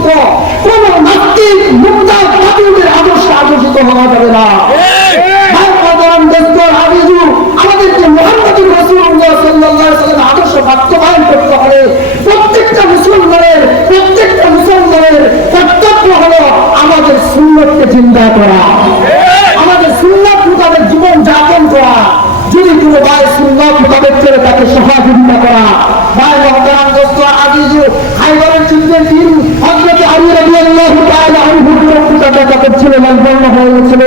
আদর্শিত, কোন নাস্তিক মুক্তা বাতিলের আদর্শে আদর্শিত হওয়া যাবে না। আমাদেরকে মুহাম্মদুর রাসূলুল্লাহ সাল্লাল্লাহু আলাইহি ওয়াসাল্লামের আদর্শ বাস্তবায়ন করতে হবে। প্রত্যেকটা মুসলমানের কর্তব্য হলো আমাদের সুন্নতকে জিন্দা করা, আমাদের সুন্নত মোতাবেক জীবন যাপন করা। যদি কোনো ভাই সুন্নত মোতাবেক করে তাকে সহযোগিতা করা। ভাই মহতারাম দোস্ত আজিজু, খাইবারের যুদ্ধের দিন হযরত আলী রাদিয়াল্লাহু তাআলা আনহু কথা করছিলেন, বর্ণনা হয়ে গেছিল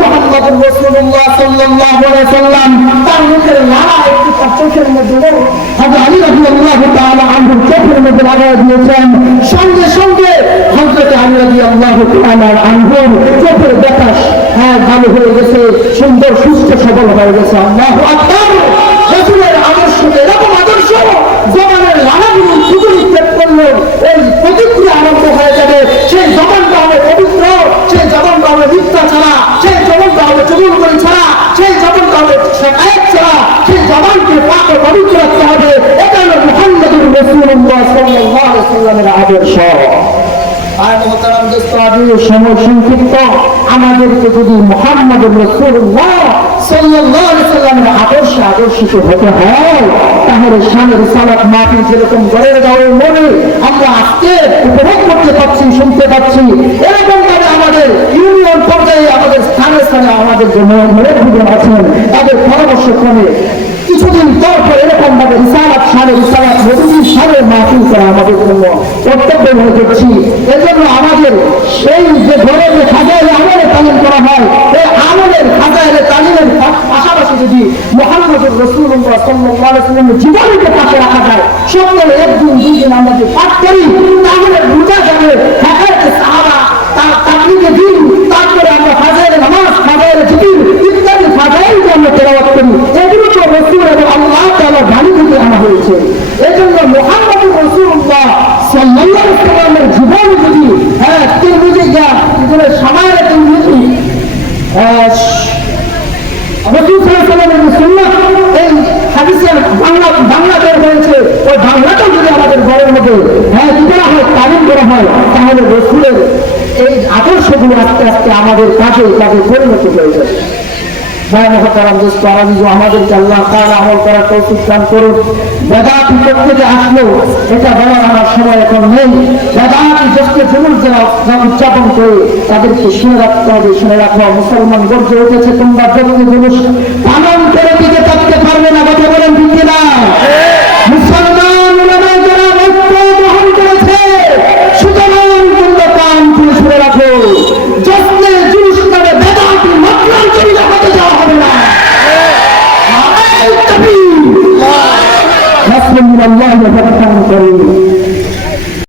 মুহাম্মদুর রাসূলুল্লাহ সাল্লাল্লাহু আলাইহি ওয়াসাল্লাম তার মুখের লালা একটু চোখের মধ্যে হযরত আলী রাদিয়াল্লাহু তাআলা আনহু চোখের মধ্যে লাগাই দিয়েছেন। সঙ্গে সঙ্গে হযরত আলী রাদিয়াল্লাহু তাআলা আনহু চোখের দেখা ভালো হয়ে গেছে, সুন্দর সুস্থ সবল হয়ে গেছে। আল্লাহু আকবার। রাসূলের আদর্শ এরকম আদর্শ, জবানের লালাগুলো শুধু নিক্ষেপ করলে এই প্রতিক্রিয়া আরম্ভ হয়ে যাবে। সেই জবানটা হবে পবিত্র, সেই জবানটা হবে মিথ্যা ছাড়া, সেই জবানটা হবে চুগলখড়ি ছাড়া, সেই জবানটা হবে শিকায়েত ছাড়া, সেই জবানকে পাক ও পবিত্র রাখতে হবে। এটা হলো মুহাম্মদুর রাসূলুল্লাহ সাল্লাল্লাহু আলাইহি ওয়াসাল্লামের আদর্শ। আর মুহতারাম দোস্ত, সময় সংক্ষিপ্ত, আমাদেরকে যদি মুহাম্মদুর রাসূলুল্লাহ সাল্লাল্লাহু আলাইহি ওয়াসাল্লামের আদর্শে আদর্শিত হতে হয়, তাহলে শানের সালাত মাহফিল যেরকম ঘরের গাঁয়ের মনে আমরা আজকে উপভোগ করতে পারছি, শুনতে পাচ্ছি, এরকম ভাবে আমাদের ইউনিয়ন পর্যায়ে আমাদের স্থানে স্থানে আমাদের যে মুরব্বিগণ আছেন তাদের পরামর্শ ক্রমে কিছুদিন পর এরকম ভাবে রিসালাত নবীর সালে মাহফিল করা আমাদের জন্য কর্তব্য মনে করছি। এজন্য আমাদের সেই যে ঘরের যে ফাজাইলে আমলের তালিম করা হয়, এই আমলের ফাজাইলে তালিমের পাশাপাশি যদি মুহাম্মদুর রাসূলুল্লাহ সাল্লাল্লাহু আলাইহি ওয়াসাল্লামের জীবনকে পাশে রাখা যায়, সপ্তাহে একদিন দুইদিন আমরা যে পাঠ করি, তাহলে বোঝা যাবে হাকায়েতে সাহাবা, তাকলিদে দ্বীন, তারপরে আমরা ফাজাইলে নামাজ, ফাজাইলে জিকির ইত্যাদি ফাজাইল যে আমরা তেলাওয়াত করি, এগুলো তো রাসূল এবং আল্লাহ তাআলার বাণী থেকে আনা হয়েছে। এজন্য মুহাম্মদুর রাসূলুল্লাহ সাল্লাল্লাহু আলাইহি ওয়াসাল্লামের জীবন যদি তিরমিজি এগুলো সামায়ের তিরমিজি রাসূল সাল্লাল্লাহু আলাইহি ওয়াসাল্লামের সুন্নাত এই হাদিসের বাংলা বের হয়েছে, ওই বাংলাটাও যদি আমাদের ঘরের মধ্যে করা হয়, তালিম করা হয়, তাহলে রাসূলের এই আদর্শগুলো আস্তে আস্তে আমাদের কাজে পরিণত হয়ে যাবে। আমাদেরকে আল্লাহ তাআলা আমল করার তৌফিক দান করুন। বেদাত থেকে আসলো এটা বলার আমার সময় এখন নেই। বেদাত যুগকে জুলুস যারা উদযাপন করে তাদেরকে শুনে রাখতে হবে, শুনে রাখো। মুসলমান গর্জে উঠেছে, তোমরা যুগকে জুলুস পালন করে দিতে থাকতে পারবে না, কথা বলেন ঠিক কিনা? মুসলমান উলামায়ে কেরাম ঐক্য গ্রহণ করেছে, সুতরাং তোমরা কান খুলে শুনে রাখো। যুগকে জুলুস করে বেদাত মতলব চলে হতে যাওয়া হবে না। নাসরুল্লাহ ওয়া ফাতহুন করিম।